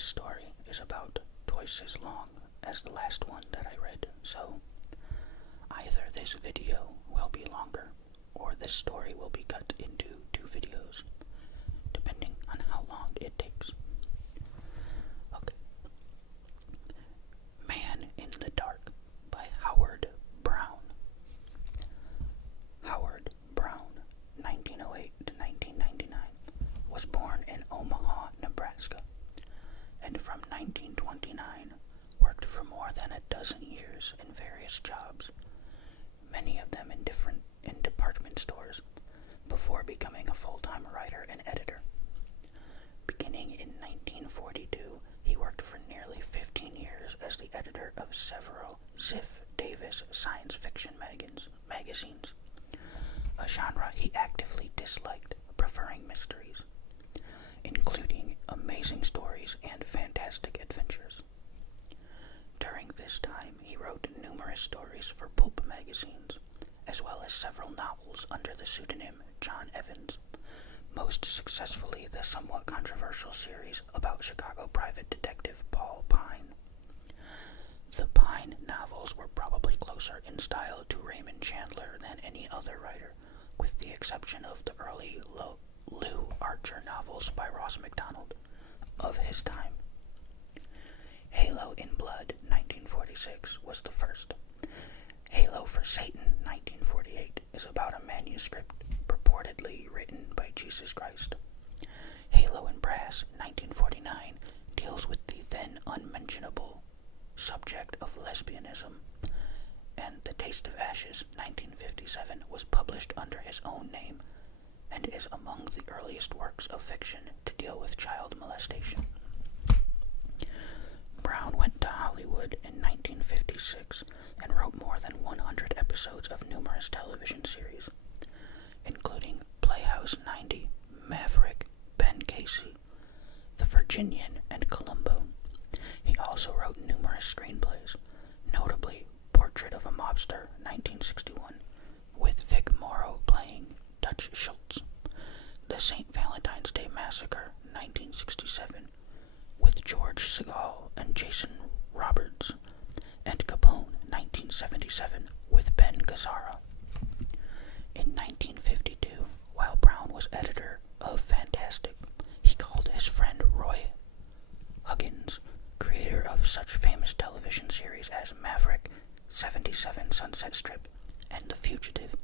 this story is about twice as long as the last one that I read, so either this video will be longer or this story will be cut into 2 videos, depending on how long it takes. Okay. Man in the Dark by Howard Brown. Howard Brown, 1908 to 1999, was born in Omaha, Nebraska, and from 1929 worked for more than a dozen years in various jobs, many of them in department stores, before becoming a full-time writer and editor. Beginning in 1942, he worked for nearly 15 years as the editor of several Ziff Davis science fiction magazines, a genre he actively disliked, preferring mysteries, including amazing stories and fantastic adventures. During this time, he wrote numerous stories for pulp magazines, as well as several novels under the pseudonym John Evans, most successfully the somewhat controversial series about Chicago private detective Paul Pine. The Pine novels were probably closer in style to Raymond Chandler than any other writer, with the exception of the early Lou Archer novels by Ross MacDonald of his time. Halo in Blood, 1946, was the first. Halo for Satan, 1948, is about a manuscript purportedly written by Jesus Christ. Halo in Brass, 1949, deals with the then unmentionable subject of lesbianism, and The Taste of Ashes, 1957, was published under his own name and is among the earliest works of fiction to deal with child molestation. Brown went to Hollywood in 1956 and wrote more than 100 episodes of numerous television series, including Playhouse 90, Maverick, Ben Casey, The Virginian, and Columbo. He also wrote numerous screenplays, notably Portrait of a Mobster, 1961, with Vic Morrow playing Dutch Schultz, The St. Valentine's Day Massacre, 1967, with George Segal and Jason Robards, and Capone, 1977, with Ben Gazzara. In 1952, while Brown was editor of Fantastic, he called his friend Roy Huggins, creator of such famous television series as Maverick, 77 Sunset Strip, and The Fugitive,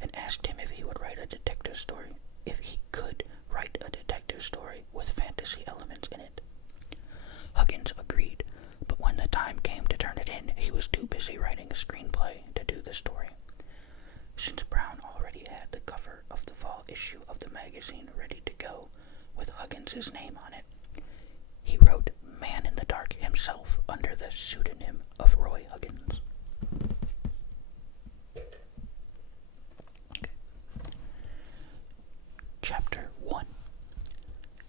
and asked him if he would write a detective story, if he could write a detective story with fantasy elements in it. Huggins agreed, but when the time came to turn it in, he was too busy writing a screenplay to do the story. Since Brown already had the cover of the fall issue of the magazine ready to go, with Huggins' name on it, he wrote Man in the Dark himself under the pseudonym of Roy Huggins. Chapter 1.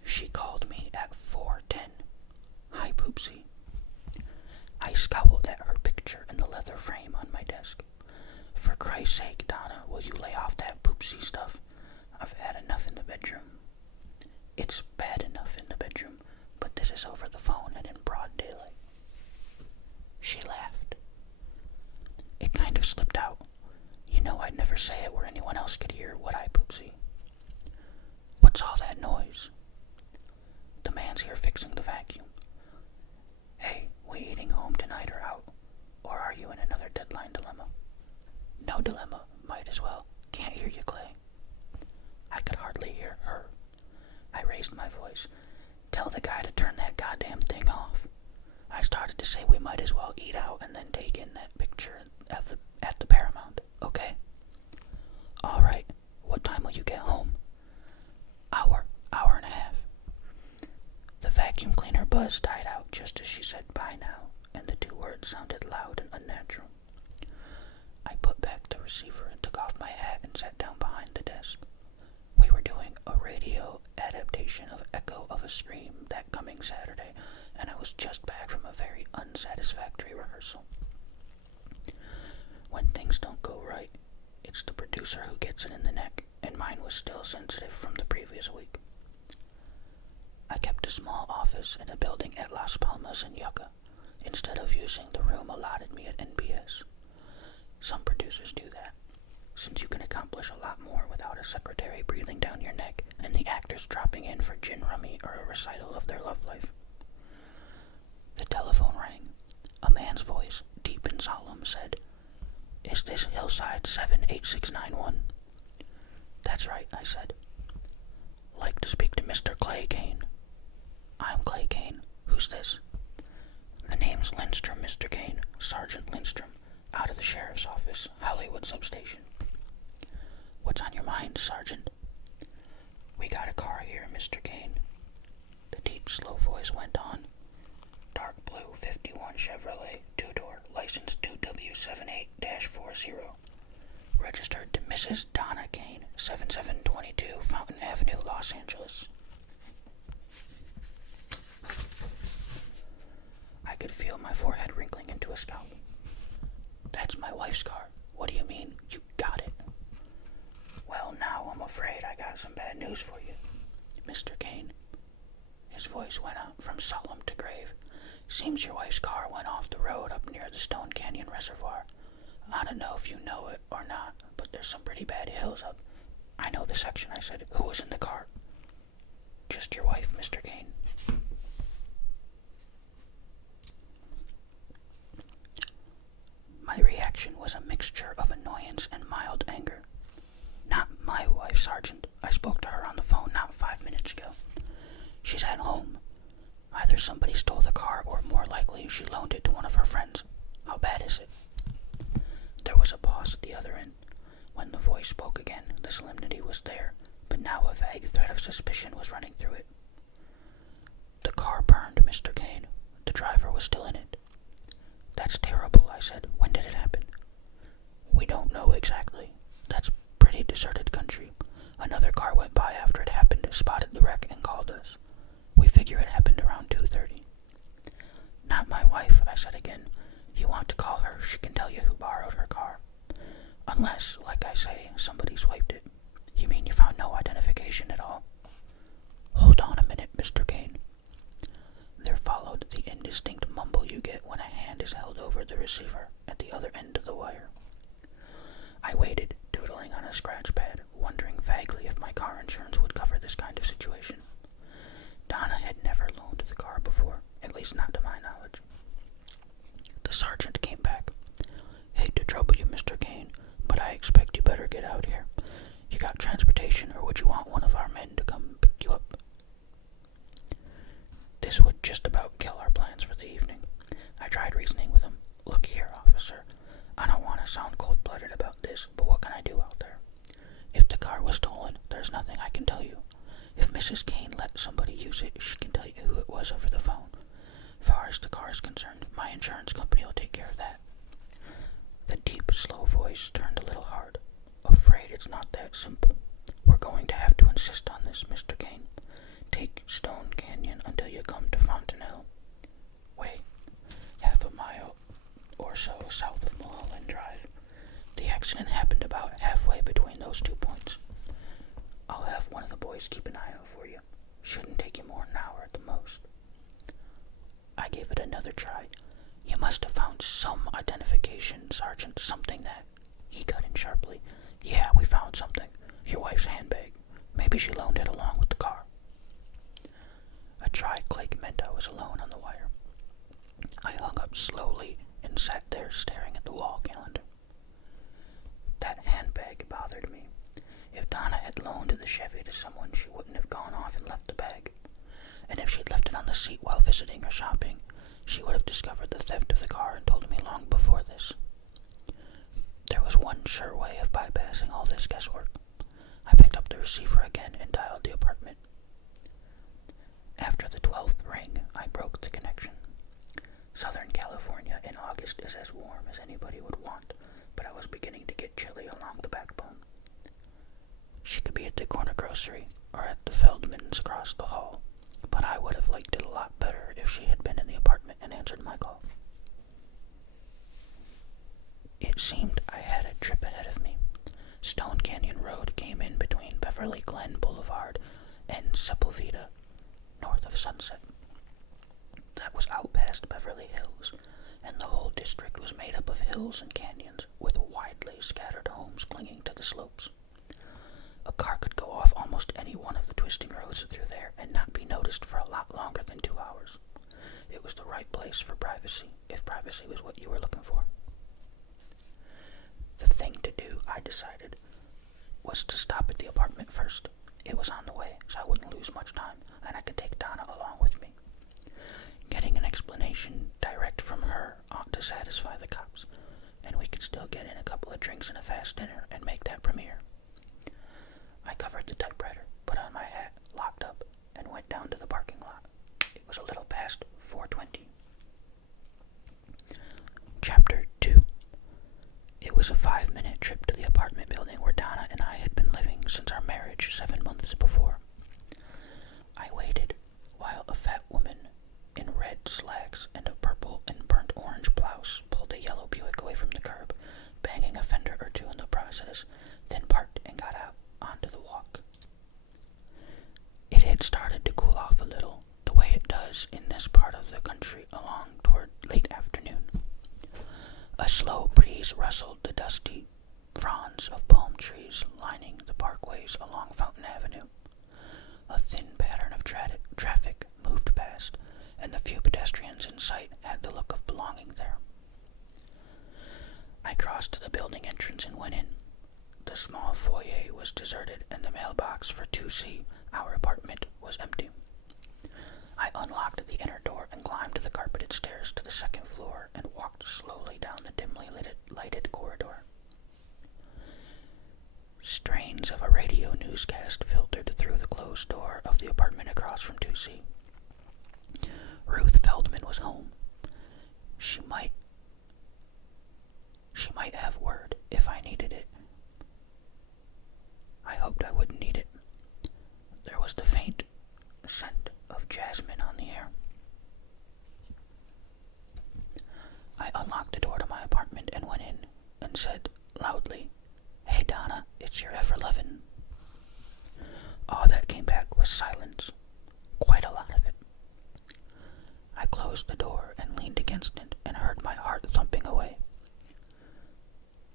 She called me at 4:10. Hi, Poopsie. I scowled at her picture in the leather frame on my desk. For Christ's sake, Donna, will you lay off that Poopsie stuff? I've had enough in the bedroom. It's bad enough in the bedroom, but this is over the phone and in broad daylight. She laughed. It kind of slipped out. You know I'd never say it where anyone else could hear, would I, Poopsie? What's all that noise? The man's here fixing the vacuum. Hey, we eating home tonight or out? Or are you in another deadline dilemma? No dilemma, might as well. Can't hear you, Clay. I could hardly hear her. I raised my voice. Tell the guy to turn that goddamn thing off. I started to say we might as well eat out and then take in that picture at the Paramount, okay? All right, what time will you get home? Hour and a half. The vacuum cleaner buzz died out just as she said bye now, and the 2 words sounded loud and unnatural. I put back the receiver and took off my hat and sat down behind the desk. We were doing a radio adaptation of Echo of a Scream that coming Saturday, and I was just back from a very unsatisfactory rehearsal. When things don't go right, it's the producer who gets it in the neck, and mine was still sensitive from the previous week. I kept booked a small office in a building at Las Palmas in Yucca, instead of using the room allotted me at NBS. Some producers do that, since you can accomplish a lot more without a secretary breathing down your neck and the actors dropping in for gin rummy or a recital of their love life. The telephone rang. A man's voice, deep and solemn, said, "Is this Hillside 78691? "That's right," I said. "Like to speak to Mr. Clay Kane." "I'm Clay Kane. Who's this?" "The name's Lindstrom, Mr. Kane. Sergeant Lindstrom, out of the sheriff's office, Hollywood substation." "What's on your mind, Sergeant?" "We got a car here, Mr. Kane." The deep, slow voice went on. "Dark blue 51 Chevrolet, two-door, license 2W78-40. Registered to Mrs. Donna Kane, 7722 Fountain Avenue, Los Angeles." I could feel my forehead wrinkling into a scowl. "That's my wife's car. What do you mean, you got it?" "Well, now I'm afraid I got some bad news for you, Mr. Kane." His voice went up from solemn to grave. "Seems your wife's car went off the road up near the Stone Canyon Reservoir. I don't know if you know it or not, but there's some pretty bad hills up." "I know the section," I said. "Who was in the car?" "Just your wife, Mr. Kane." My reaction was a mixture of annoyance and mild anger. "Not my wife, Sergeant. I spoke to her on the phone not 5 minutes ago. She's at home. Either somebody stole the car or, more likely, she loaned it to one of her friends. How bad is it?" There was a pause at the other end. When the voice spoke again, the solemnity was there, but now a vague thread of suspicion was running through it. "The car burned, Mr. Kane. The driver was still in it." "That's terrible," I said. "When did it happen?" "We don't know exactly. That's pretty deserted country. Another car went by after it happened, spotted the wreck, and called us. We figure it happened around 2:30. "Not my wife," I said again. "You want to call her, she can tell you who borrowed her car. Unless, like I say, somebody swiped it." "You mean you found no identification at all?" "Hold on a minute, Mr. Kane." There followed the indistinct mumble you get when a hand is held over the receiver at the other end of the wire. I waited, doodling on a scratch pad, wondering vaguely if my car insurance would cover this kind of situation. Donna had never loaned the car before, at least not to my knowledge. The sergeant came back. "Hate to trouble you, Mr. Kane, but I expect you better get out here. You got transportation, or would you want one of our men to come pick you up?" This would just about kill our plans for the evening. I tried reasoning with him. "Look here, officer. I don't want to sound cold-blooded about this, but what can I do out there? If the car was stolen, there's nothing I can tell you. If Mrs. Kane let somebody use it, she can tell you who it was over the phone. Far as the car is concerned, my insurance company will take care of that." The deep, slow voice turned a little hard. "Afraid it's not that simple. We're going to have to insist on this, Mr. Kane. Take Stone Canyon until you come to Fontanelle. Wait, half a mile or so south of Mulholland Drive. The accident happened about halfway between those 2 points. I'll have one of the boys keep an eye out for you. Shouldn't take you more than an hour at the most." I gave it another try. "You must have found some identification, Sergeant, something that—" He cut in sharply. "Yeah, we found something. Your wife's handbag. Maybe she loaned it along with the car." A dry click meant I was alone on the wire. I hung up slowly and sat there staring at the wall calendar. That handbag bothered me. If Donna had loaned the Chevy to someone, she wouldn't have gone off and left the bag. And if she'd left it on the seat while visiting or shopping, she would have discovered the theft of the car and told me long before this. There was one sure way of bypassing all this guesswork. I picked up the receiver again and dialed the apartment. After the 12th ring, I broke the connection. Southern California in August is as warm as anybody would want, but I was beginning to get chilly along the backbone. She could be at the corner grocery or at the Feldman's across the hall, but I would have liked it a lot better if she had been in the apartment and answered my call. It seemed I had a trip ahead of me. Stone Canyon Road came in between Beverly Glen Boulevard and Sepulveda. north of Sunset. That was out past Beverly Hills, and the whole district was made up of hills and canyons, with widely scattered homes clinging to the slopes. A car could go off almost any one of the twisting roads through there and not be noticed for a lot longer than 2 hours. It was the right place for privacy, if privacy was what you were looking for. The thing to do, I decided, was to stop at the apartment first. It was on the way, so I wouldn't lose much time, and I could take Donna along with me. Getting an explanation direct from her ought to satisfy the cops, and we could still get in a couple of drinks and a fast dinner and make that premiere. I covered the typewriter, put on my hat, locked up, and went down to the parking lot. It was a little past 4:20. Chapter 2. It was a 5-minute trip to the apartment building where Donna and I had been living since our marriage 7 months before. I waited while a fat woman in red slacks and a purple and burnt orange blouse pulled a yellow Buick away from the curb, banging a fender or two in the process, then parked and got out onto the walk. It had started to cool off a little, the way it does in this part of the country along toward late afternoon. A slow breeze rustled the dusty fronds of palm trees lining the parkways along Fountain Avenue. A thin pattern of traffic moved past, and the few pedestrians in sight had the look of belonging there. I crossed to the building entrance and went in. The small foyer was deserted, and the mailbox for 2C, our apartment, was empty. I unlocked the inner door and climbed the carpeted stairs to the second floor and walked slowly down the dimly lighted corridor. Strains of a radio newscast filtered through the closed door of the apartment across from 2C. Ruth Feldman was home. She might have word if I needed it. I hoped I wouldn't need it. There was the faint scent of jasmine on the air. I unlocked the door to my apartment and went in and said loudly, "Hey Donna, it's your ever-lovin'." All that came back was silence. Quite a lot of it. I closed the door and leaned against it and heard my heart thumping away.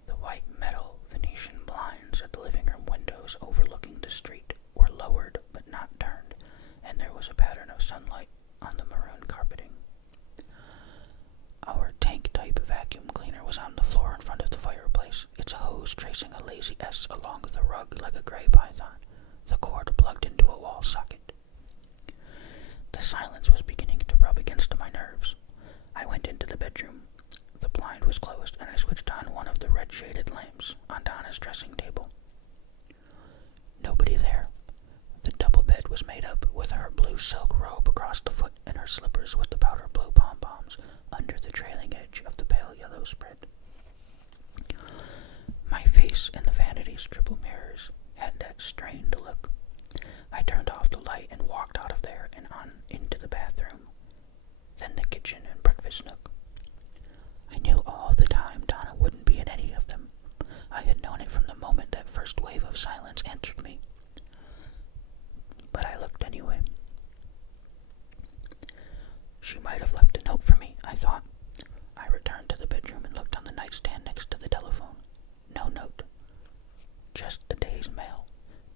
The white metal Venetian blinds at the living room windows overlooking the street were lowered but not turned, and there was a pattern of sunlight on the maroon carpeting. Our tank-type vacuum cleaner was on the floor in front of the fireplace, its hose tracing a lazy S along the rug like a gray python, the cord plugged into a wall socket. The silence was beginning to rub against my nerves. I went into the bedroom. The blind was closed, and I switched on one of the red-shaded lamps on Donna's dressing table. Nobody there. The double bed was made up with her blue silk robe across the foot and her slippers with the powder blue pom-poms under the trailing edge of the pale yellow spread. My face in the vanity's triple mirrors had that strained look. I turned off the light and walked out of there and on into the bathroom, then the kitchen and breakfast nook. I knew all the time Donna wouldn't be in any of them. I had known it from the moment that first wave of silence answered me. But I looked anyway. She might have left a note for me, I thought. I returned to the bedroom and looked on the nightstand next to the telephone. No note. Just the day's mail.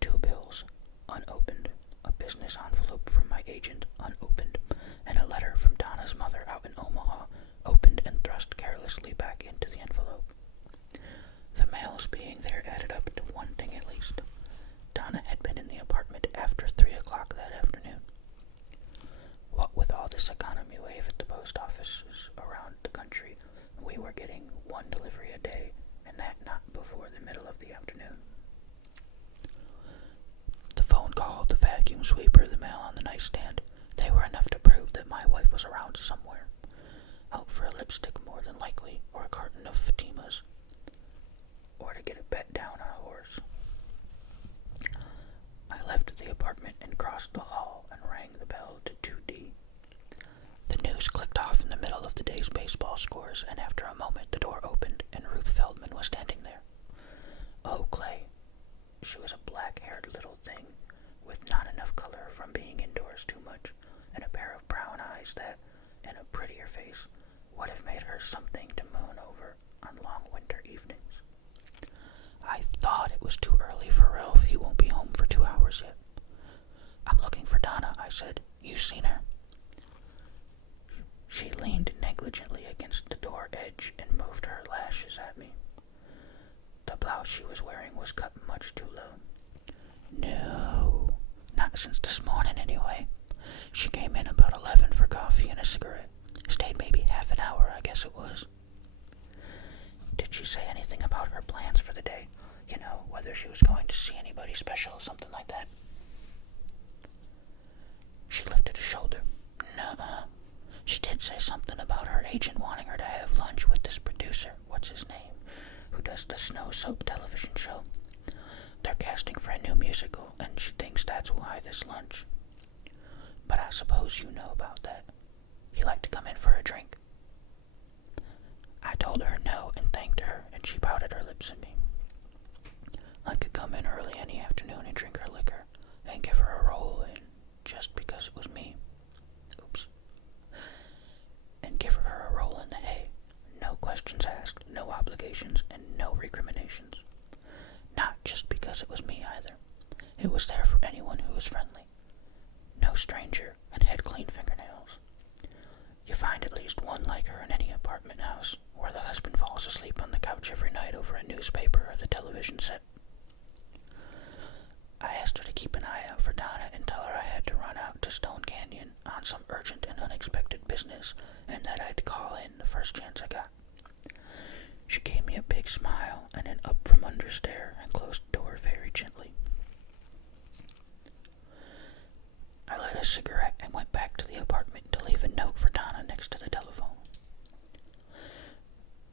2 bills, unopened, a business envelope from my agent, unopened, and a letter from Donna's mother out in Omaha, opened and thrust carelessly back into the envelope. The mails being there added up to one thing at least. Donna had been in the apartment after 3 o'clock that afternoon. What with all this economy wave at the post offices around the country, we were getting 1 delivery a day, and that not before the middle of the afternoon. The phone call, the vacuum sweeper, the mail on the nightstand, they were enough to prove that my wife was around somewhere. Out for a lipstick more than likely, or a carton of Fatimas, or to get a bet down on a horse. I left the apartment and crossed the hall and rang the bell to 2D. The news clicked off in the middle of the day's baseball scores, and after a moment the door opened and Ruth Feldman was standing there. Oh, Clay. She was a black-haired little thing, with not enough color from being indoors too much, realized that, in a prettier face, would have made her something to moon over on long winter evenings. I thought it was too early for Ralph. He won't be home for 2 hours yet. I'm looking for Donna, I said. You seen her? She leaned negligently against the door edge and moved her lashes at me. The blouse she was wearing was cut much too low. No, not since this morning anyway. She came in about 11 for coffee and a cigarette. Stayed maybe half an hour, I guess it was. Did she say anything about her plans for the day? You know, whether she was going to see anybody special or something like that? She lifted a shoulder. Nuh-uh. She did say something about her agent wanting her to have lunch with this producer, what's his name, who does the Snow Soap television show. They're casting for a new musical, and she thinks that's why this lunch. But I suppose you know about that. You like to come in for a drink? I told her no and thanked her, and she pouted her lips at me. I could come in early any afternoon and drink her liquor, and give her a roll in, just because it was me. Oops. And give her a roll in the hay. No questions asked, no obligations, and no recriminations. Not just because it was me either. It was there for anyone who was friendly. No stranger, and had clean fingernails. You find at least one like her in any apartment house, where the husband falls asleep on the couch every night over a newspaper or the television set. I asked her to keep an eye out for Donna and tell her I had to run out to Stone Canyon on some urgent and unexpected business, and that I'd call in the first chance I got. She gave me a big smile and an up-from-under stare and closed the door very gently. I lit a cigarette and went back to the apartment to leave a note for Donna next to the telephone.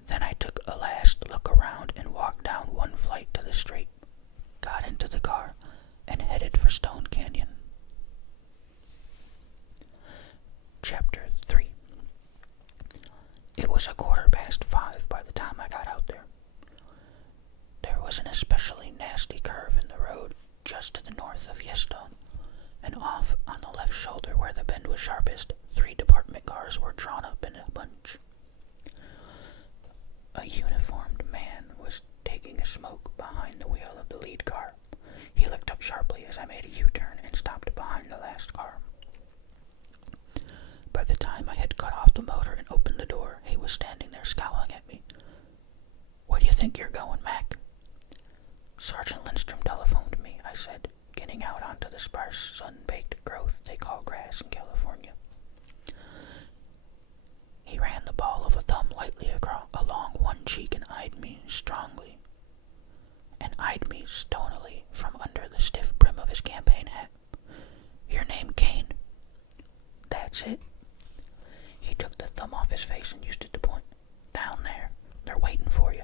Then I took a last look around and walked down one flight to the street, got into the car, and headed for Stone Canyon. Chapter 3. It was 5:15 by the time I got out there. There was an especially nasty curve in the road just to the north of Yestone, and off on the left shoulder where the bend was sharpest, 3 department cars were drawn up in a bunch. A uniformed man was taking a smoke behind the wheel of the lead car. He looked up sharply as I made a U-turn and stopped behind the last car. By the time I had cut off the motor and opened the door, he was standing there scowling at me. Where do you think you're going, Mac? Sergeant Lindstrom telephoned me, I said, getting out onto the sparse, sun-baked growth they call grass in California. He ran the ball of a thumb lightly along one cheek and eyed me strongly, and eyed me stonily from under the stiff brim of his campaign hat. Your name, Kane? That's it. He took the thumb off his face and used it to point. Down there. They're waiting for you.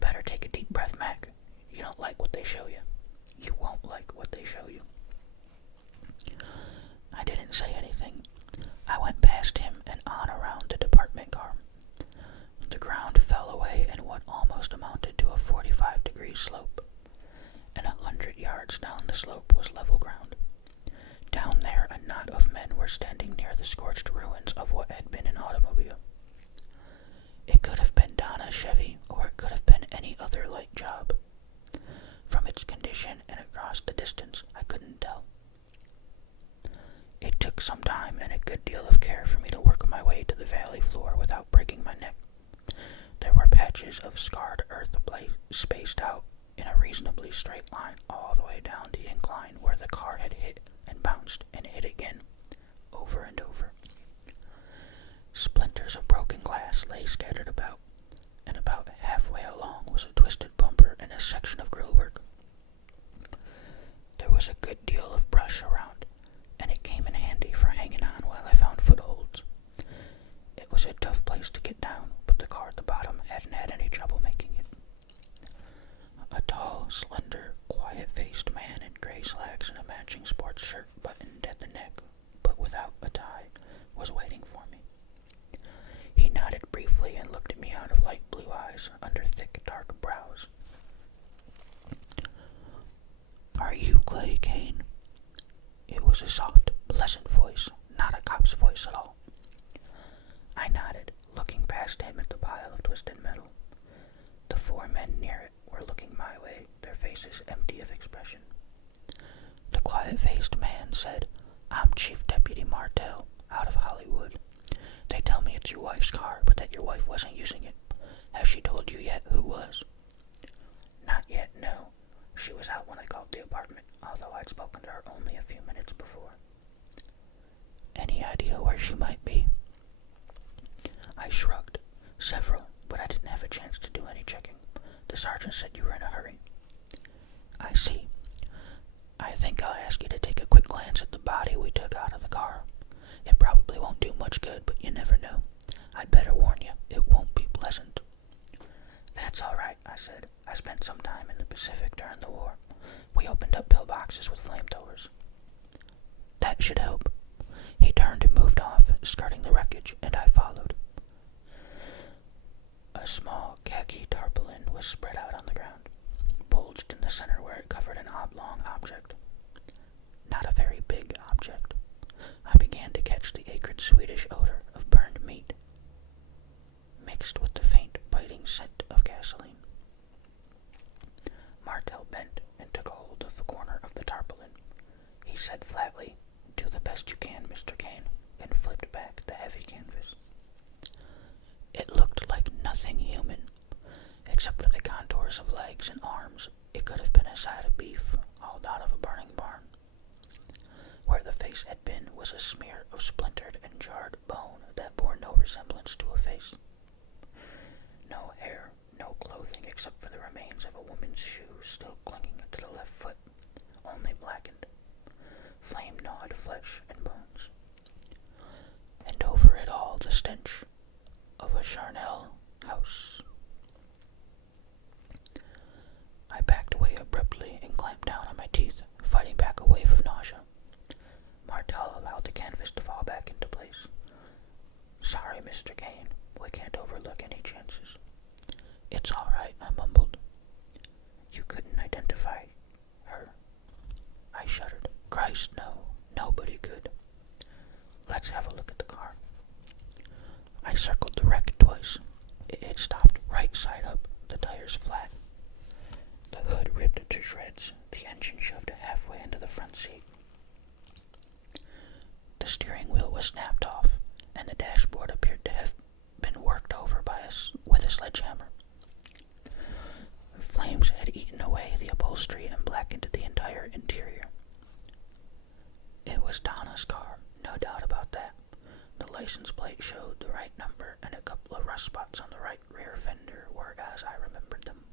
Better take a deep breath, Mac. You don't like what they show you. You won't like what they show you. I didn't say anything. I went past him and on around the department car. The ground fell away in what almost amounted to a 45-degree slope, and 100 yards down the slope was level ground. Down there, a knot of men were standing near the scorched ruins of what had been an automobile. It could have been Donna's Chevy, or it could have been any other light job. From its condition and across the distance, I couldn't tell. It took some time and a good deal of care for me to work my way to the valley floor without breaking my neck. There were patches of scarred earth spaced out in a reasonably straight line all the way down the incline where the car had hit and bounced and hit again, over and over. Splinters of broken glass lay scattered about, and about halfway along was a twisted bumper and a section of grillwork. There was a good deal of brush around, and it came in handy for hanging on while I found footholds. It was a tough place to get down, but the car at the bottom hadn't had any trouble making it. A tall, slender, quiet-faced man in gray slacks and a matching sports shirt buttoned at the neck, but without a tie, was waiting for me. He nodded briefly and looked at me out of light blue eyes under thick, dark brows. Are you Clay Kane? It was a soft, pleasant voice, not a cop's voice at all. I nodded, looking past him at the pile of twisted metal. The 4 men near it were looking my way, their faces empty of expression. The quiet-faced man said, "I'm Chief Deputy Martell, out of Hollywood. They tell me it's your wife's car, but that your wife wasn't using it. Has she told you yet who was?" "Not yet, no. She was out when I called the apartment, although I'd spoken to her only a few minutes before." "Any idea where she might be?" I shrugged. "Several, but I didn't have a chance to do any checking. The sergeant said you were in a hurry." "I see. I think I'll ask you to take a quick glance at the body we took out of the car. It probably won't do much good, but you never know. I'd better warn you, it won't be pleasant." "That's all right," I said. "I spent some time in the Pacific during the war. We opened up pillboxes with flamethrowers." "That should help." He turned and moved off, skirting the wreckage, and I followed. A small khaki tarpaulin was spread out on the ground, bulged in the center where it covered an oblong object. Not a very big object. I began to catch the acrid Swedish odor of burned meat, mixed with the faint, biting scent of gasoline. Martell bent and took a hold of the corner of the tarpaulin. He said flatly, "Do the best you can, Mr. Kane," and flipped back the heavy canvas. It looked like nothing human, except for the contours of legs and arms. It could have been a side of beef hauled out of a burning barn. Where the face had been was a smear of splintered and jarred bone that bore no resemblance to a face. No hair, no clothing except for the remains of a woman's shoe still clinging to the left foot, only blackened. Flame-gnawed flesh and bones. And over it all the stench of a charnel house. I backed away abruptly and clamped down on my teeth, fighting back a wave of nausea. Martell allowed the canvas to fall back into place. "Sorry, Mr. Kane. We can't overlook any chances." "It's all right," I mumbled. "You couldn't identify her?" I shuddered. "Christ, no. Nobody could." "Let's have a look at the car." I circled the wreck twice. It had stopped right side up, the tires flat. The hood ripped to shreds, the engine shoved halfway into the front seat. The steering wheel was snapped off, and the dashboard appeared to have been worked over by us with a sledgehammer. Flames had eaten away the upholstery and blackened the entire interior. It was Donna's car, no doubt about that. The license plate showed the right number, and a couple of rust spots on the right rear fender were as I remembered them.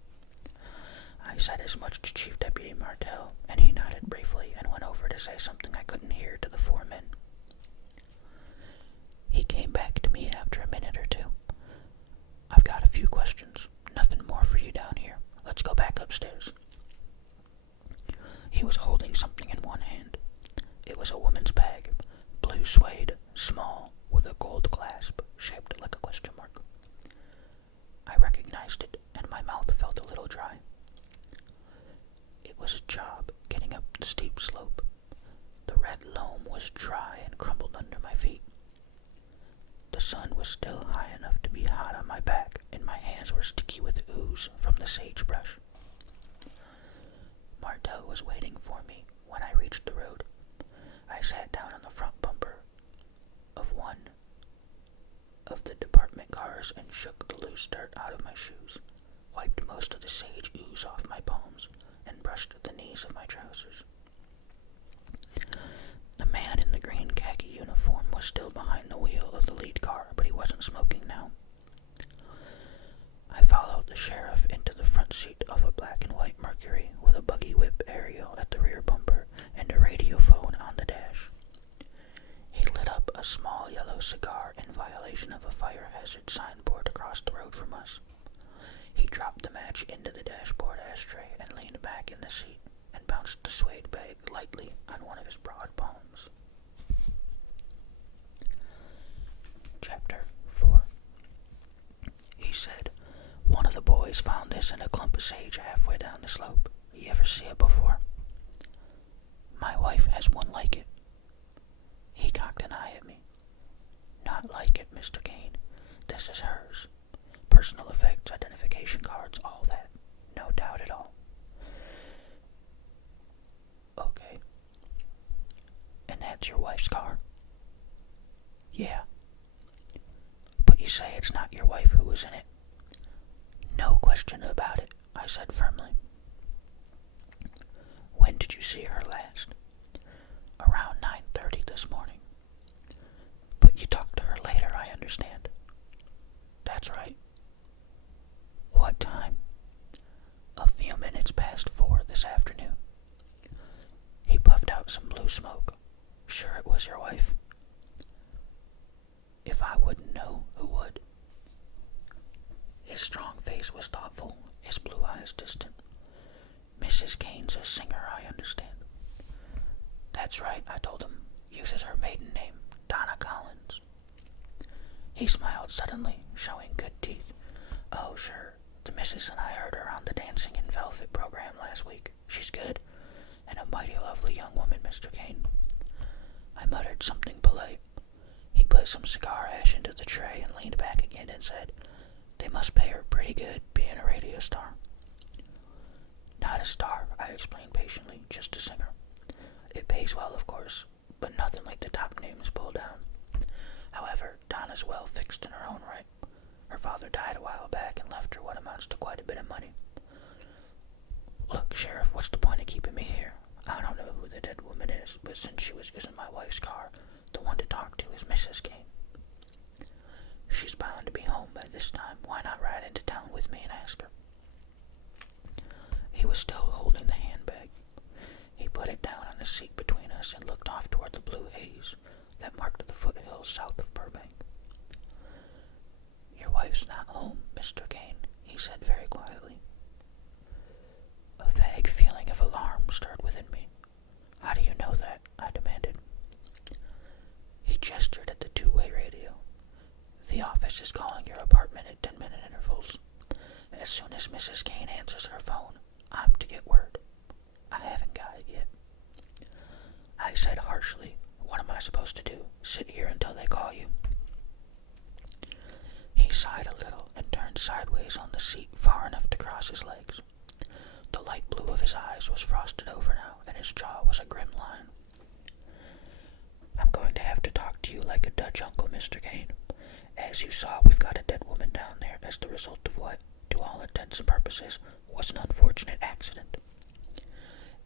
I said as much to Chief Deputy Martell, and he nodded briefly and went over to say something I couldn't hear to the 4 men. He came back to me after a minute or two. "I've got a few questions. Nothing more for you down here. Let's go back upstairs." He was holding something in one hand. It was a woman's bag, blue suede, small, with a gold clasp shaped like a question mark. I recognized it, and my mouth felt a little dry. It was a job getting up the steep slope. The red loam was dry and crumbled under my feet. The sun was still high enough to be hot on my back, and my hands were sticky with ooze from the sagebrush. Martell was waiting for me when I reached the road. I sat down on the front bumper of one of the department cars and shook the loose dirt out of my shoes, wiped most of the sage ooze off my palms, and brushed the knees of my trousers. The man in the green khaki uniform was still behind the wheel of the lead car, but he wasn't smoking now. I followed the sheriff into the front seat of a black and white Mercury with a buggy whip aerial at the rear bumper and a radiophone on the dash. He lit up a small yellow cigar in violation of a fire hazard signboard across the road from us. He dropped the match into the dashboard ashtray and leaned back in the seat and bounced the suede bag lightly on one of his broad palms. Chapter 4. He said, "One of the boys found this in a clump of sage halfway down the slope. You ever see it before?" "My wife has one like it." He cocked an eye at me. "Not like it, Mr. Kane. as is hers. Personal effects, identification cards, all that. No doubt at all. Okay. And that's your wife's car? Yeah. But you say it's not your wife who was in it? No question about it, I said firmly. When did you see her last? Around 9:30 this morning. But you talked to her later, I understand. That's right. What time? A few minutes past 4 this afternoon. He puffed out some blue smoke. Sure it was your wife? If I wouldn't know, who would? His strong face was thoughtful, his blue eyes distant. Mrs. Kane's a singer, I understand. That's right, I told him. Uses her maiden name, Donna Collins. He smiled suddenly, showing good teeth. Oh, sure. The missus and I heard her on the Dancing in Velvet program last week. She's good, and a mighty lovely young woman, Mr. Kane. I muttered something polite. He put some cigar ash into the tray and leaned back again and said, They must pay her pretty good, being a radio star. Not a star, I explained patiently, just a singer. It pays well, of course, but nothing like the top names pull down. However, Donna's well fixed in her own right. Her father died a while back and left her what amounts to quite a bit of money. Look, Sheriff, what's the point of keeping me here? I don't know who the dead woman is, but since she was using my wife's car, the one to talk to is Mrs. Kane. She's bound to be home by this time. Why not ride into town with me and ask her? He was still holding the handbag. He put it down on the seat between us and looked off toward the blue haze that marked the foothills south of Burbank. Your wife's not home, Mr. Kane, he said very quietly. A vague feeling of alarm stirred within me. How do you know that? I demanded. He gestured at the two-way radio. The office is calling your apartment at 10-minute intervals. As soon as Mrs. Kane answers her phone, I'm to get word. I haven't got it yet. I said harshly, What am I supposed to do? Sit here until they call you? He sighed a little and turned sideways on the seat far enough to cross his legs. The light blue of his eyes was frosted over now, and his jaw was a grim line. I'm going to have to talk to you like a Dutch uncle, Mr. Kane. As you saw, we've got a dead woman down there as the result of what, to all intents and purposes, was an unfortunate accident.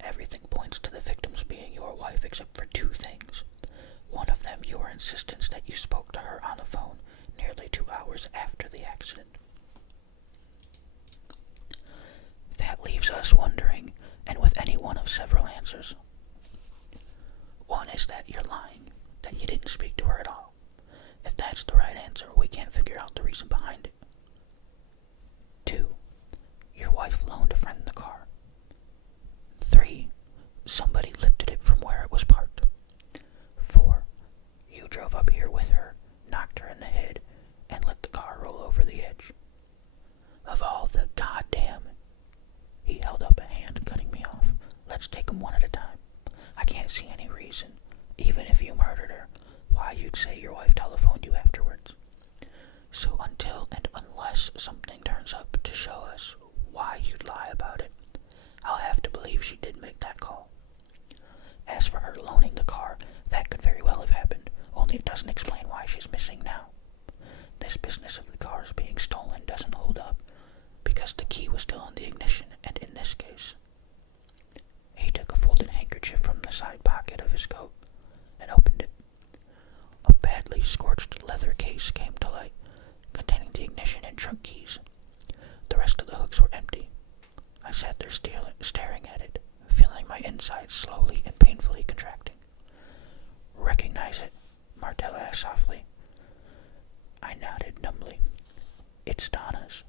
Everything points to the victim's being your wife except for two things. One of them, your insistence that you spoke to her on the phone nearly 2 hours after the accident. That leaves us wondering, and with any one of several answers. One is that you're lying, that you didn't speak to her at all. If that's the right answer, we can't figure out the reason behind it. 2. Your wife loaned a friend the car. 3. Somebody lifted it from where it was parked. 4. You drove up here with her, knocked her in the head, and let the car roll over the edge. Of all the goddamn... He held up a hand, cutting me off. Let's take them one at a time. I can't see any reason, even if you murdered her, why you'd say your wife telephoned you afterwards. So until and unless something turns up to show us why you'd lie about it, I'll have to believe she did make that call. As for her loaning the car, that could very well have happened, only it doesn't explain why she's missing now. This business of the cars being stolen doesn't hold up, because the key was still in the ignition, and in this case... He took a folded handkerchief from the side pocket of his coat and opened it. A badly scorched leather case came to light, containing the ignition and trunk keys. The rest of the hooks were empty. I sat there staring at it, feeling my insides slowly and painfully contracting. Recognize it? Martel asked softly. I nodded numbly. It's Donna's.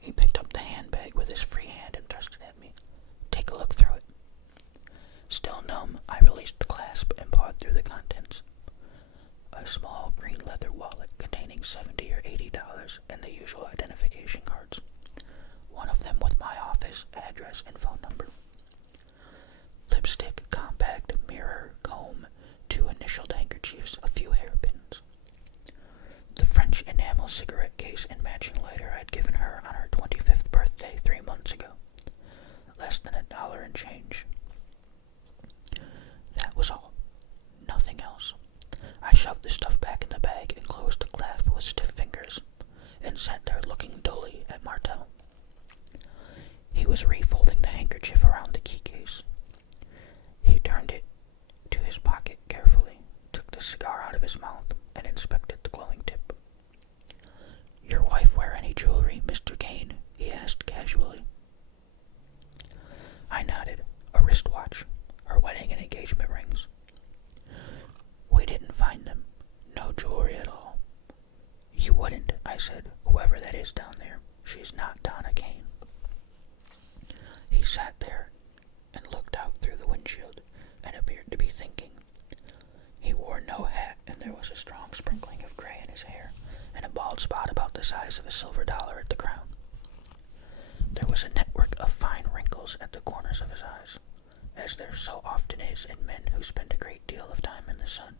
He picked up the handbag with his free hand and thrust it at me. Take a look through it. Still numb, I released the clasp and pawed through the contents. A small green leather wallet containing $70 or $80 and the usual identification cards. One of them with my office, address, and phone number. Lipstick, compact, mirror, comb, 2 initialed handkerchiefs, a few hairpins. of his mouth and inspected the glowing tip. "Your wife wear any jewelry, Mr. Kane?" he asked casually. I nodded. "A wristwatch, her wedding and engagement rings." "We didn't find them. No jewelry at all." "You wouldn't," I said. "Whoever that is down there, she's not Donna Kane." He sat there and looked out through the windshield and appeared to be thinking. He wore no hat, and there was a strong sprinkling of gray in his hair and a bald spot about the size of a silver dollar at the crown. There was a network of fine wrinkles at the corners of his eyes, as there so often is in men who spend a great deal of time in the sun.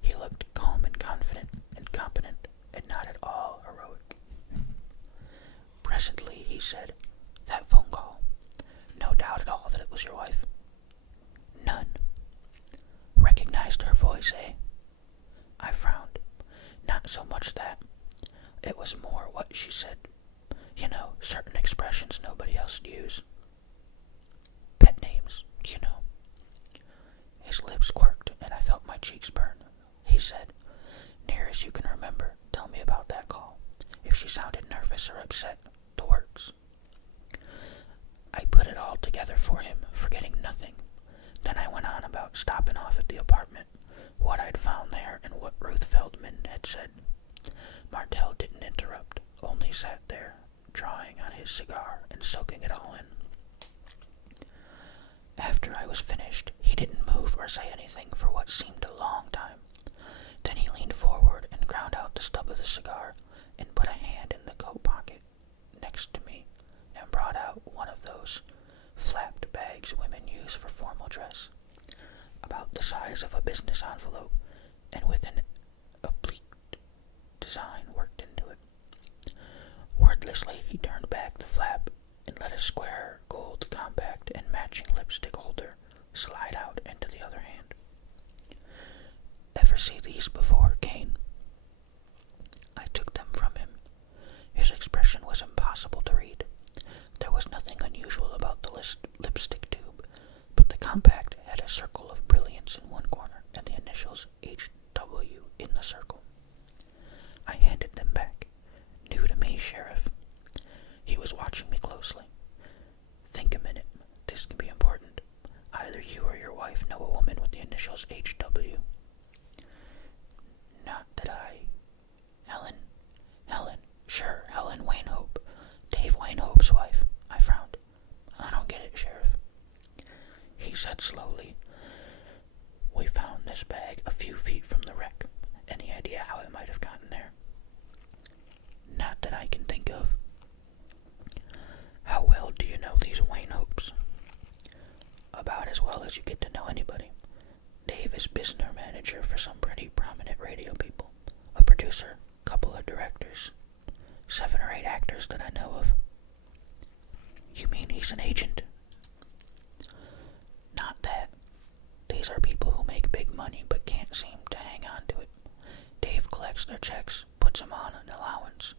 He looked calm and confident and competent and not at all heroic. Presently he said, "That phone call. No doubt at all that it was your wife?" "None." "Recognized her voice, eh?" I frowned. "Not so much that. It was more what she said. You know, certain expressions nobody else would use. Pet names, you know." His lips quirked, and I felt my cheeks burn. He said, "Near as you can remember, tell me about that call. If she sounded nervous or upset, the works." I put it all together for him, forgetting nothing. Then I went on about stopping off at the apartment, what I'd found there, and what Ruth Feldman had said. Martell didn't interrupt, only sat there, drawing on his cigar and soaking it all in. After I was finished, he didn't move or say anything for what seemed a long time. Then he leaned forward and ground out the stub of the cigar and put a hand in the coat pocket next to me and brought out one of those flapped bags women use for formal dress, about the size of a business envelope and with an oblique design worked into it. Wordlessly, he turned back the flap and let a square gold compact and matching lipstick holder slide out into the other hand. "Ever see these before, Kane?" I took them from him. His expression was impossible to read. There was nothing unusual about the lipstick tube, but the compact had a circle of brilliance in one corner and the initials HW in the circle. I handed them back. "New to me, Sheriff." He was watching me closely. "Think a minute. This could be important. Either you or your wife know a woman with the initials HW." "Not that I..." Helen. Sure, Helen Wainhope. Dave Wainhope's wife." I frowned. "I don't get it, Sheriff." He said slowly, "We found this bag a few feet from the wreck. Any idea how it might have gotten there?" "Not that I can think of." "How well do you know these Wainhopes?" "About as well as you get to know anybody. Dave is business manager for some pretty prominent radio people, a producer, couple of directors, 7 or 8 actors that I know of." "You mean he's an agent?" "Not that. These are people who make big money but can't seem to hang on to it. Dave collects their checks, puts them on an allowance,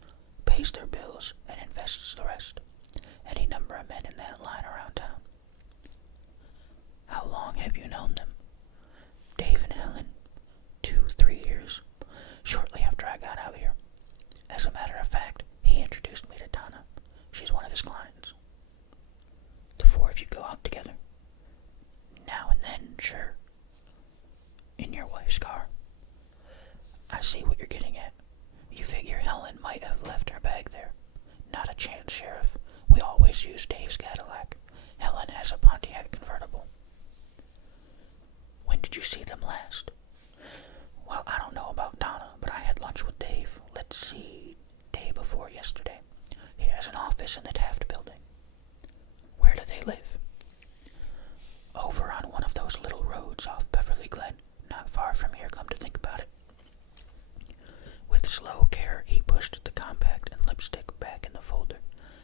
pays their bills, and invests the rest. Any number of men in that line around town." "How long have you known them?" "Dave and Helen, 2-3 years, shortly after I got out here. As a matter of fact, he introduced me to Donna. She's one of his clients." "The 4 of you go out together?" "Now and then, sure." "In your wife's car?" "I see what you're getting at. You figure Helen might have left her bag there." "Not a chance, Sheriff. We always use Dave's Cadillac. Helen has a Pontiac convertible." "When did you see them last?" "Well, I don't know about Donna, but I had lunch with Dave. Let's see, day before yesterday. He has an office in the Taft building." "Where do they live?" "Over on one of those little roads off Beverly Glen, not far from here, come to think about it." With slow care, he pushed the compact and lipstick back in the folder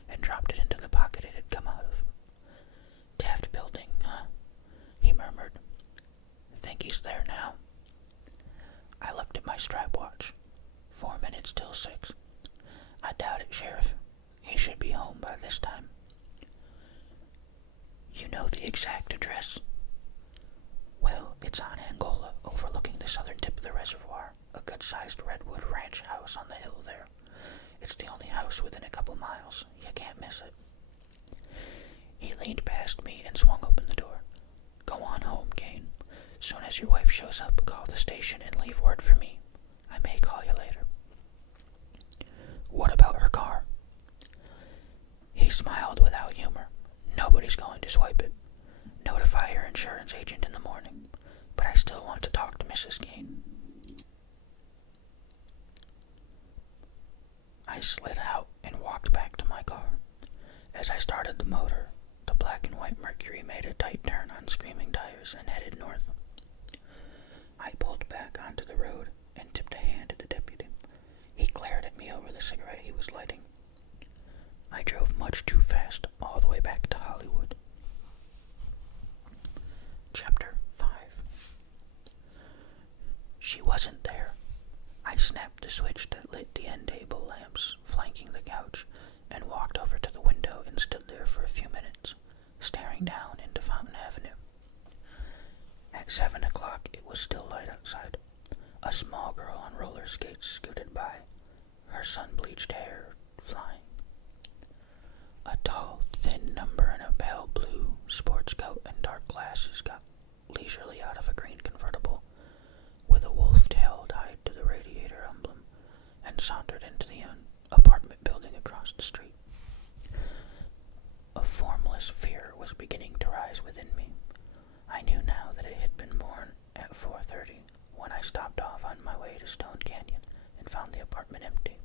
and dropped it into the pocket it had come out of. "Taft building, huh?" he murmured. "Think he's there now?" I looked at my stopwatch. 4 minutes till 6. "I doubt it, Sheriff. He should be home by this time." "You know the exact address?" Well, it's on Angola, overlooking the southern tip of the reservoir, a good-sized redwood ranch house on the hill there. It's the only house within a couple miles. You can't miss it. He leaned past me and swung open the door. Go on home, Kane. Soon as your wife shows up, call the station and leave word for me. I may call you later. What about her car? He smiled without humor. Nobody's going to swipe it. Notify your insurance agent in the morning. But I still want to talk to Mrs. Kane. I slid out and walked back to my car. As I started the motor, the black and white Mercury made a tight turn on screaming tires and headed north. I pulled back onto the road and tipped a hand at the deputy. He glared at me over the cigarette he was lighting. I drove much too fast all the way back to Hollywood. Chapter 5. She wasn't there. I snapped the switch that lit the end table lamps flanking the couch and walked over to the window and stood there for a few minutes, staring down into Fountain Avenue. At 7 o'clock, it was still light outside. A small girl on roller skates scooted by, her sun-bleached hair flying. A tall, thin number in a pale blue sports coat and dark glasses got leisurely out of a green convertible with a wolf tail tied to the radiator emblem and sauntered into the apartment building across the street. A formless fear was beginning to rise within me. I knew now that it had been born at 4:30 when I stopped off on my way to Stone Canyon and found the apartment empty.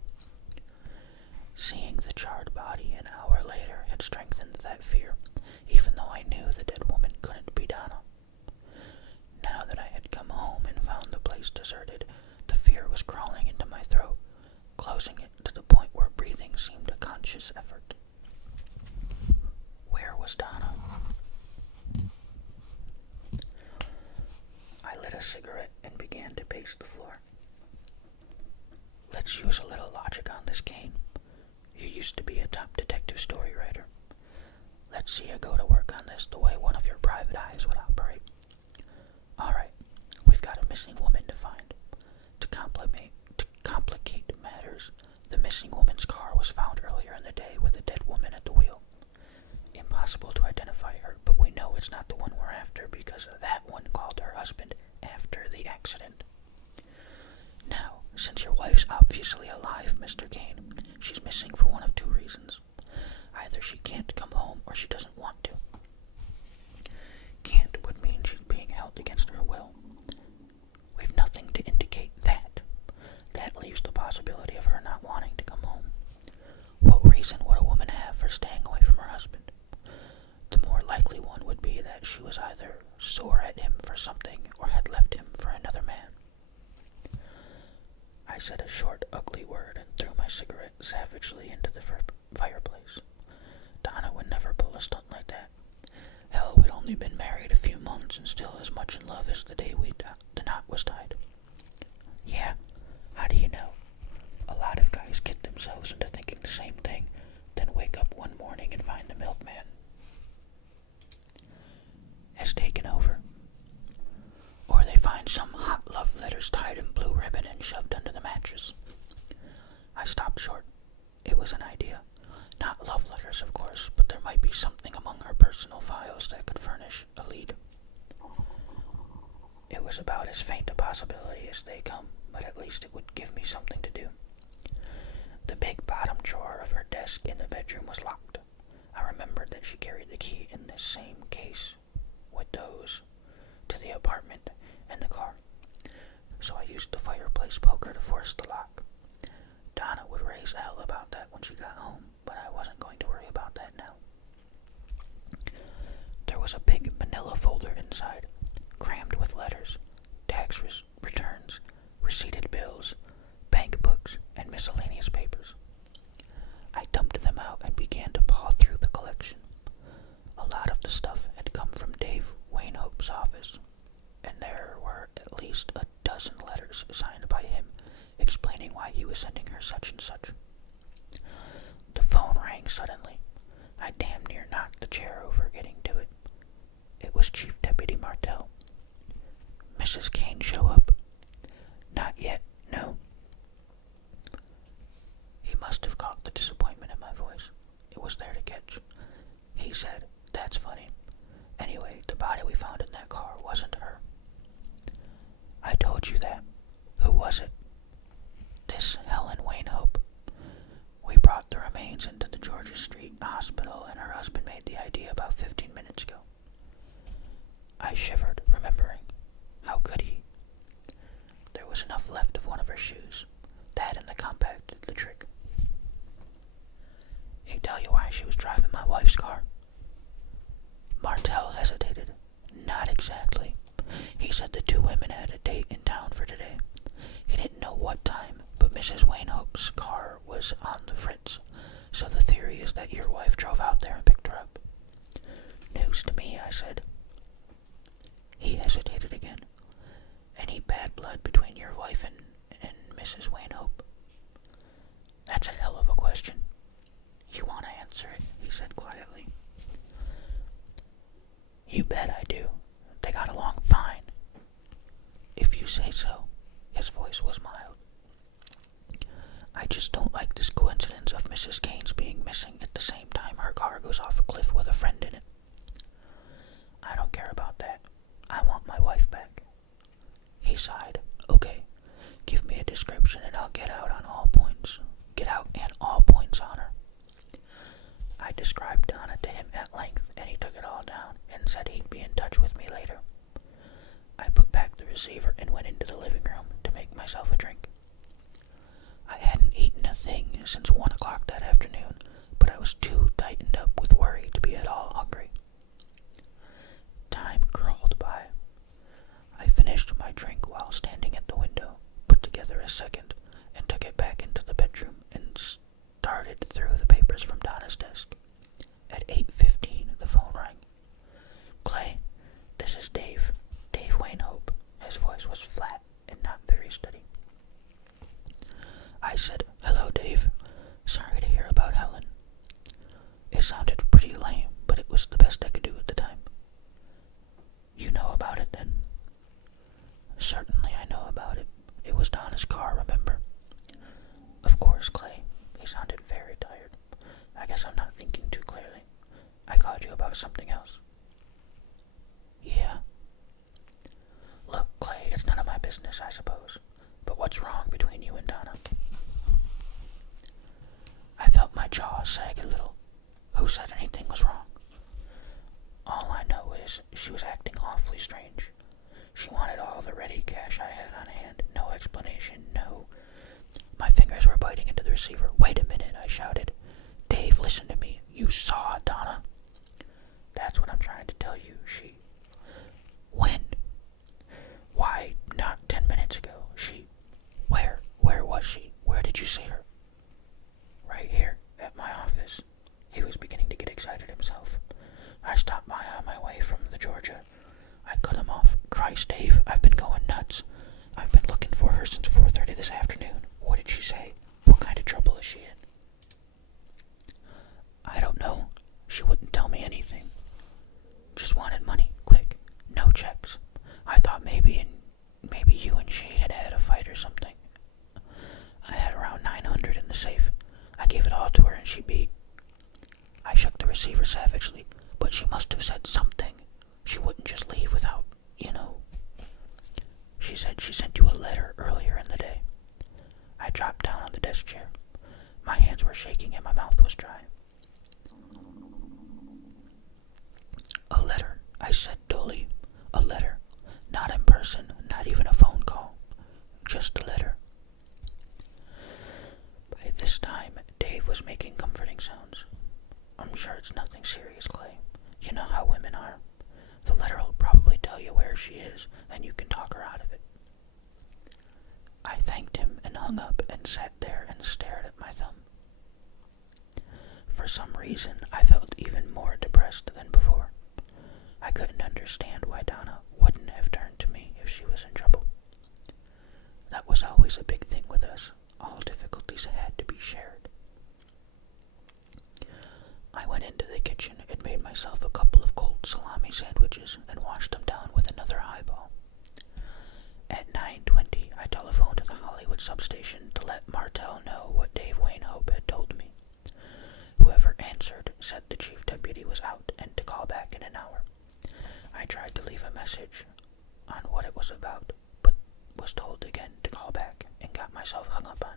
Seeing the charred body an hour later had strengthened that fear, even though I knew the dead woman couldn't be Donna. Now that I had come home and found the place deserted, the fear was crawling into my throat, closing it to the point where breathing seemed a conscious effort. Where was Donna? I lit a cigarette and began to pace the floor. Let's use a little logic on this, Kane. You used to be a top detective story writer. Let's see you go to work on this the way one of your private eyes would operate. Alright, we've got a missing woman to find. To complicate matters, the missing woman's car was found earlier in the day with a dead woman at the wheel. Impossible to identify her, but we know it's not the one we're after because that one called her husband after the accident. Now, since your wife's obviously alive, Mr. Kane, she's missing for one of two reasons. Either she can't come home or she doesn't want to. Can't would mean she's being held against her will. We've nothing to indicate that. That leaves the possibility of her not wanting to come home. What reason would a woman have for staying away from her husband? The more likely one would be that she was either sore at him for something or had left him for another man. I said a short, ugly word and threw my cigarette savagely into the fireplace. Donna would never pull a stunt like that. Hell, we'd only been married a few months and still as much in love as the day the knot was tied. Yeah, how do you know? A lot of guys kid themselves into thinking the same thing, then wake up one morning and find the milkman has taken over. Or they find some hot love letters tied in blue ribbon and shoved under the mattress. I stopped short. It was an idea. Not love letters, of course, but there might be something among her personal files that could furnish a lead. It was about as faint a possibility as they come, but at least it would give me something to do. The big bottom drawer of her desk in the bedroom was locked. I remembered that she carried the key in this same case with those to the apartment and the car, so I used the fireplace poker to force the lock. Donna would raise hell about that when she got home, but I wasn't going to worry about that now. There was a big manila folder inside, crammed with letters, tax returns, receipted bills, bank books, and miscellaneous papers. I dumped them out and began to paw through the collection. A lot of the stuff had come from Dave Wainhope's office, and there were at least a dozen letters signed by him explaining why he was sending her such and such. The phone rang suddenly. I damn near knocked the chair over getting to it. It was Chief Deputy Martell. Mrs. Kane show up? Not yet, no. He must have caught the disappointment in my voice. It was there to catch. He said, that's funny. Anyway, the body we found in that car wasn't her. I told you that. Who was it? This Helen Wainhope. We brought the remains into the Georgia Street Hospital, and her husband made the ID about 15 minutes ago. I shivered, remembering. How could he? There was enough left of one of her shoes. That and the compact did the trick. He tell you why she was driving my wife's car? Martel hesitated. Not exactly. He said the two women had a date in town for today. He didn't know what time, but Mrs. Wainhope's car was on the fritz, so the theory is that your wife drove out there and picked her up. News to me, I said. He hesitated again. Any bad blood between your wife and Mrs. Wainhope? That's a hell of a question. You want to answer it, he said quietly. You bet I do. They got along fine. If you say so. His voice was mild. I just don't like this coincidence of Mrs. Kane's being missing at the same time her car goes off a cliff with a friend in it. I don't care about that. I want my wife back. He sighed. Okay, give me a description and I'll get out and all points on her. I described Donna to him at length, and he took it all down and said he'd be in touch with me later. I put back the receiver and went into the living room to make myself a drink. I hadn't eaten a thing since 1 o'clock that afternoon, but I was too tightened up with worry to be at all hungry. Time crawled by. I finished my drink while standing at the window, put together a second, and took it back into the bedroom and started through the papers from Donna's desk. At 8:15, the phone rang. Clay, this is Dave. Dave Wainhope. His voice was flat and not very steady. I said, hello, Dave. Sorry to hear about Helen. It sounded pretty lame, but it was the best I could do at the time. You know about it then? Certainly I know about it. It was Donna's car, remember? Of course, Clay. He sounded very tired. I guess I'm not thinking too clearly. I called you about something else. Yeah. Look, Clay, it's none of my business, I suppose. But what's wrong between you and Donna? I felt my jaw sag a little. Who said anything was wrong? All I know is she was acting awfully strange. She wanted all the ready cash I had on hand. No explanation, no. My fingers were biting into the receiver. Wait a minute, I shouted. Dave, listen to me. You saw Donna. That's what I'm trying to tell you. She... When? Why, not 10 minutes ago. She... Where? Where was she? Where did you see her? Right here, at my office. He was beginning to get excited himself. I stopped by on my way from the Georgia. I cut him off. Christ, Dave, I've been going nuts. I've been looking for her since 4:30 this afternoon. What did she say? What kind of trouble is she in? I don't know. She wouldn't tell me anything. Just wanted money, quick. No checks. I thought maybe you and she had had a fight or something. I had around $900 in the safe. I gave it all to her and she beat. I shook the receiver savagely, but she must have said something. She wouldn't just leave without, She said she sent you a letter earlier in the day. I dropped down on the desk chair. My hands were shaking and my mouth was dry. A letter, I said dully. A letter. Not in person, not even a phone call. Just a letter. By this time, Dave was making comforting sounds. I'm sure it's nothing serious, Clay. You know how women are. The letter will probably tell you where she is, and you can talk her out of it. I thanked him and hung up and sat there and stared at my thumb. For some reason, I felt even more depressed than before. I couldn't understand why Donna wouldn't have turned to me if she was in trouble. That was always a big thing with us. All difficulties had to be shared. I went into the kitchen and made myself a couple of cold salami sandwiches and washed them down with another highball. At 9:20, I telephoned to the Hollywood substation to let Martell know what Dave Wainhope had told me. Whoever answered said the chief deputy was out and to call back in an hour. I tried to leave a message on what it was about, but was told again to call back and got myself hung up on.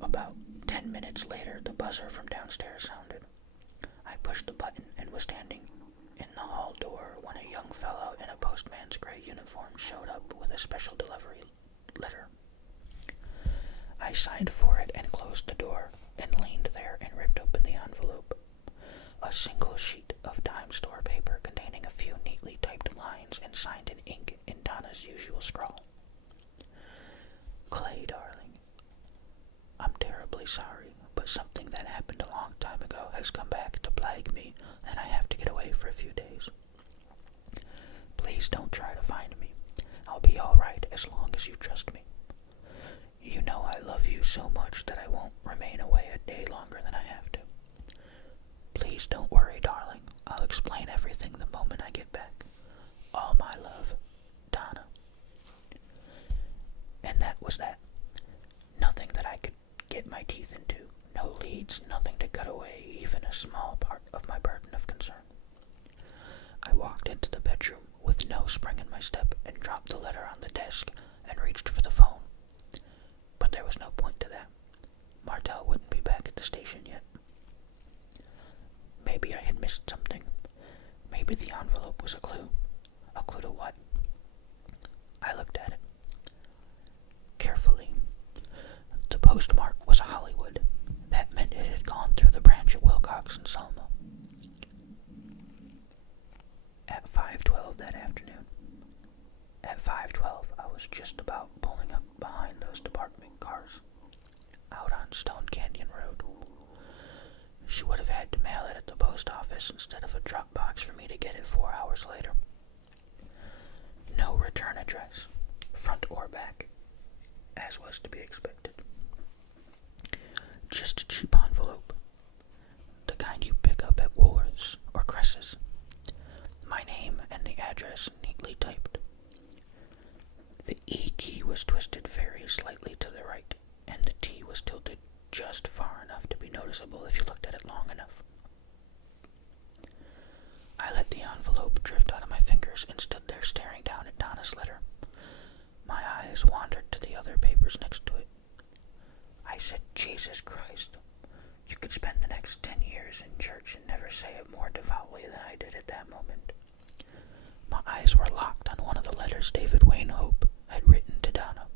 About 10 minutes later, the buzzer from downstairs sounded. I pushed the button and was standing in the hall door when a young fellow in a postman's gray uniform showed up with a special delivery letter. I signed for it and closed the door and leaned there and ripped open the envelope. A single sheet of dime store paper containing a few neatly typed lines and signed in ink in Donna's usual scrawl. Clay, darling, I'm terribly sorry, but something that happened a long time ago has come back to plague me, and I have to get away for a few days. Please don't try to find me. I'll be all right as long as you trust me. You know I love you so much that I won't remain away a day longer than I have to. Please don't worry, darling. I'll explain everything the moment I get back. All my love, Donna. And that was that. Nothing that I could get my teeth into. No leads, nothing to cut away even a small part of my burden of concern. I walked into the bedroom with no spring in my step and dropped the letter on the desk and reached for the phone. But there was no point to that. Martell wouldn't be back at the station yet. Maybe I had missed something. Maybe the envelope was a clue. A clue to what? I looked at it carefully. The postmark was Hollywood. That meant it had gone through the branch at Wilcox and Selma. At 5:12 that afternoon. At 5:12, I was just about pulling up behind those department cars out on Stone Canyon Road. She would have had to mail it at the post office instead of a drop box for me to get it 4 hours later. No return address, front or back, as was to be expected. Just a cheap envelope, the kind you pick up at Woolworths or Cress's. My name and the address neatly typed. The E key was twisted very slightly to the right, and the T was tilted just far enough to be noticeable if you looked at it long enough. I let the envelope drift out of my fingers and stood there staring down at Donna's letter. My eyes wandered to the other papers next to it. I said, Jesus Christ, you could spend the next 10 years in church and never say it more devoutly than I did at that moment. My eyes were locked on one of the letters David Wainhope had written to Donna,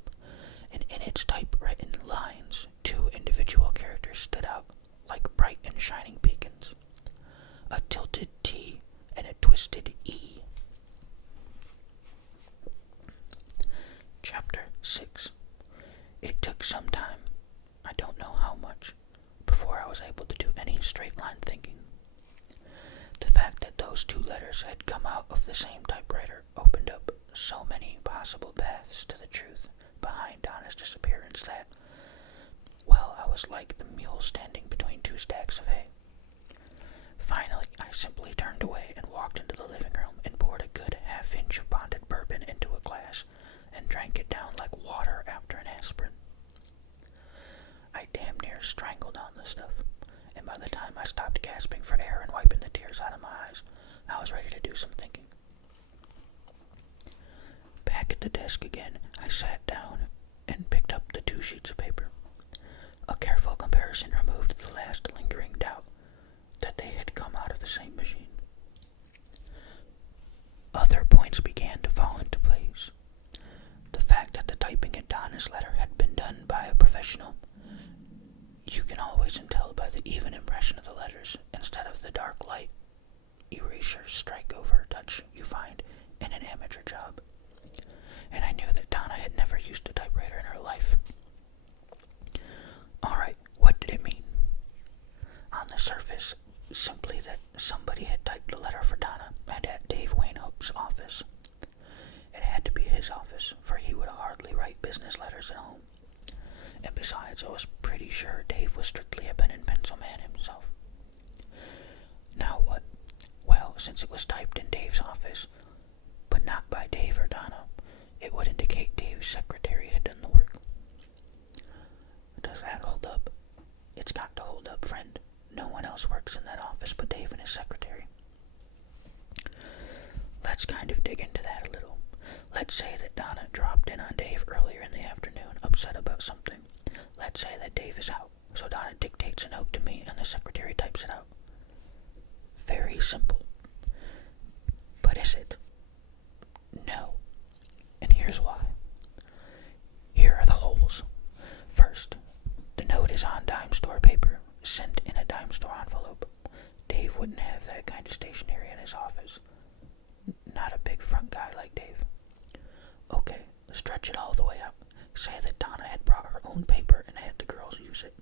and in its typewritten lines, 2 individual characters stood out like bright and shining beacons. A tilted T and a twisted E. Chapter 6. It took some time, I don't know how much, before I was able to do any straight-line thinking. The fact that those 2 letters had come out of the same typewriter opened up so many possible paths to the truth behind Donna's disappearance that, well, I was like the mule standing between 2 stacks of hay. Finally, I simply turned away and walked into the living room and poured a good half-inch of bonded bourbon into a glass and drank it down like water after an aspirin. I damn near strangled on the stuff, and by the time I stopped gasping for air and wiping the tears out of my eyes, I was ready to do some thinking. Back at the desk again, I sat down and picked up the 2 sheets of paper. A careful comparison removed the last lingering doubt that they had come out of the same machine. Other points began to fall into place. The fact that the typing in Donna's letter had been done by a professional. You can always tell by the even impression of the letters instead of the dark light erasure strike-over touch you find in an amateur job. And I knew that Donna had never used a typewriter in her life. Alright, what did it mean? On the surface, simply that somebody had typed a letter for Donna and at Dave Wainhope's office. It had to be his office, for he would hardly write business letters at home. And besides, I was pretty sure Dave was strictly a pen and pencil man himself. Now what? Well, since it was typed in Dave's office, but not by Dave or Donna, it would indicate Dave's secretary had done the work. Does that hold up? It's got to hold up, friend. No one else works in that office but Dave and his secretary. Let's kind of dig into that a little. Let's say that Donna dropped in on Dave earlier in the afternoon, upset about something. Let's say that Dave is out, so Donna dictates a note to me and the secretary types it out. Very simple. But is it? No. And here's why. Here are the holes. First, the note is on dime store paper, sent in a dime store envelope. Dave wouldn't have that kind of stationery in his office. Not a big front guy like Dave. Okay, stretch it all the way up. Say that Donna had brought her own paper and had the girls use it.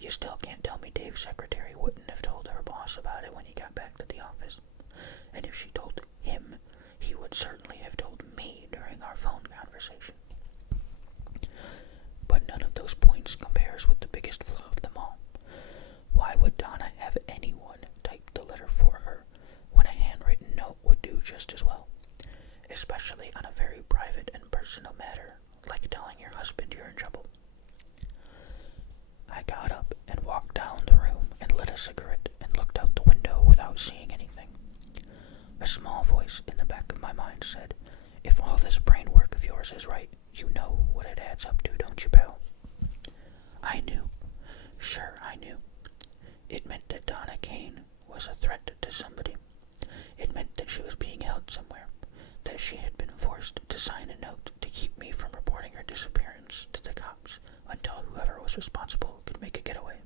You still can't tell me Dave's secretary wouldn't have told her boss about it when he got back to the office. And if she told him, he would certainly have told me during our phone conversation. But none of those points compares with the biggest flaw of them all. Why would Donna have anyone type the letter for her when a handwritten note would do just as well? Especially on a very private and personal matter, like telling your husband you're in trouble. I got up and walked down the room and lit a cigarette and looked out the window without seeing anything. A small voice in the back of my mind said, "If all this brain work of yours is right, you know what it adds up to, don't you, pal?" I knew. Sure, I knew. It meant that Donna Kane was a threat to somebody. It meant that she was being held somewhere, that she had been forced to sign a note to keep me from reporting her disappearance to the cops until whoever was responsible could make a getaway.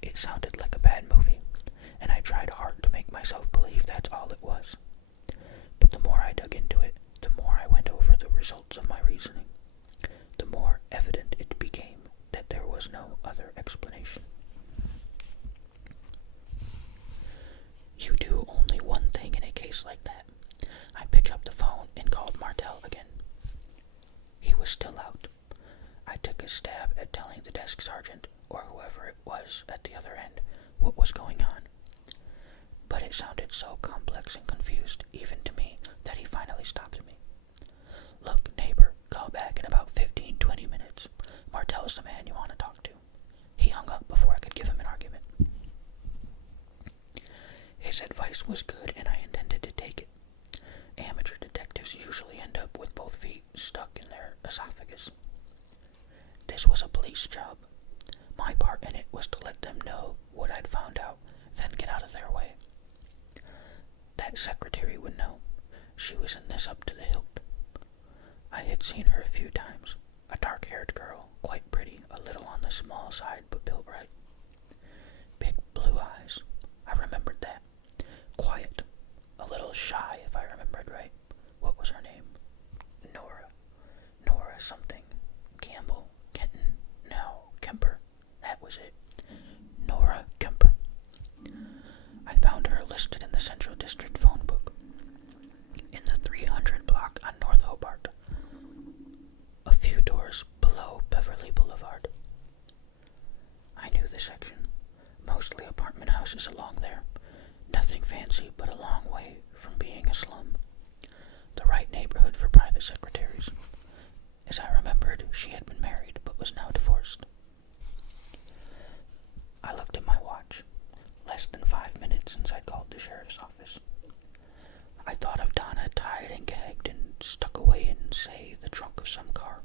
It sounded like a bad movie, and I tried hard to make myself believe that's all it was. But the more I dug into it, the more I went over the results of my reasoning, the more evident it became that there was no other explanation. You do only one thing in a case like that. I picked up the phone and called Martel again. He was still out. I took a stab at telling the desk sergeant, or whoever it was at the other end, what was going on. But it sounded so complex and confused, even to me, that he finally stopped me. "Look, neighbor, call back in about 15-20 minutes. Martel's the man you want to talk to." He hung up before I could give him an argument. His advice was good, and I intended to take it. Amateur detectives usually end up with both feet stuck in their esophagus. This was a police job. My part in it was to let them know what I'd found out, then get out of their way. That secretary would know. She was in this up to the hilt. I had seen her a few times. A dark-haired girl, quite pretty, a little on the small side, but built right. Big blue eyes. I remembered that. Quiet. A little shy, if I remembered right. What was her name? Nora. Nora something. Campbell. Kenton. No. Kemper. That was it. Nora Kemper. I found her listed in the Central District phone book. In the 300 block on North Hobart. A few doors below Beverly Boulevard. I knew the section. Mostly apartment houses along there. Nothing fancy, but a long way from being a slum. The right neighborhood for private secretaries. As I remembered, she had been married, but was now divorced. I looked at my watch. Less than 5 minutes since I'd called the sheriff's office. I thought of Donna tied and gagged and stuck away in, say, the trunk of some car.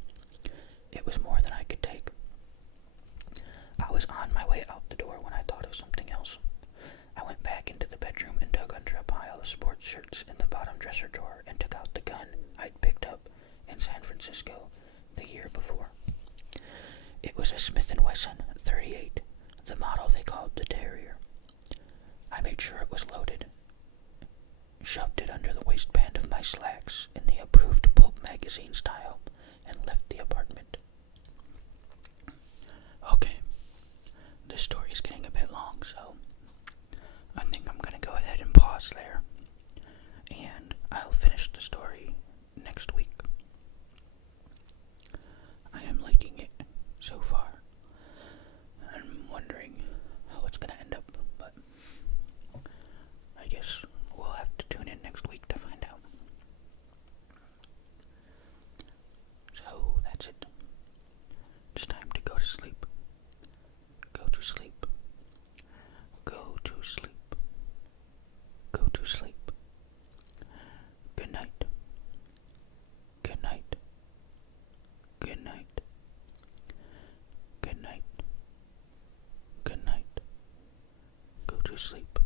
It was more than I could take. I was on my way out the door when I thought of something else. I went back into the bedroom and dug under a pile of sports shirts in the bottom dresser drawer and took out the gun I'd picked up in San Francisco the year before. It was a Smith & Wesson .38, the model they called the Terrier. I made sure it was loaded, shoved it under the waistband of my slacks in the approved pulp magazine style, and left the apartment. Okay, this story's getting a bit long, so I think I'm going to go ahead and pause there, and I'll finish the story next week. I am liking it so far. I'm wondering how it's going to end up, but I to sleep.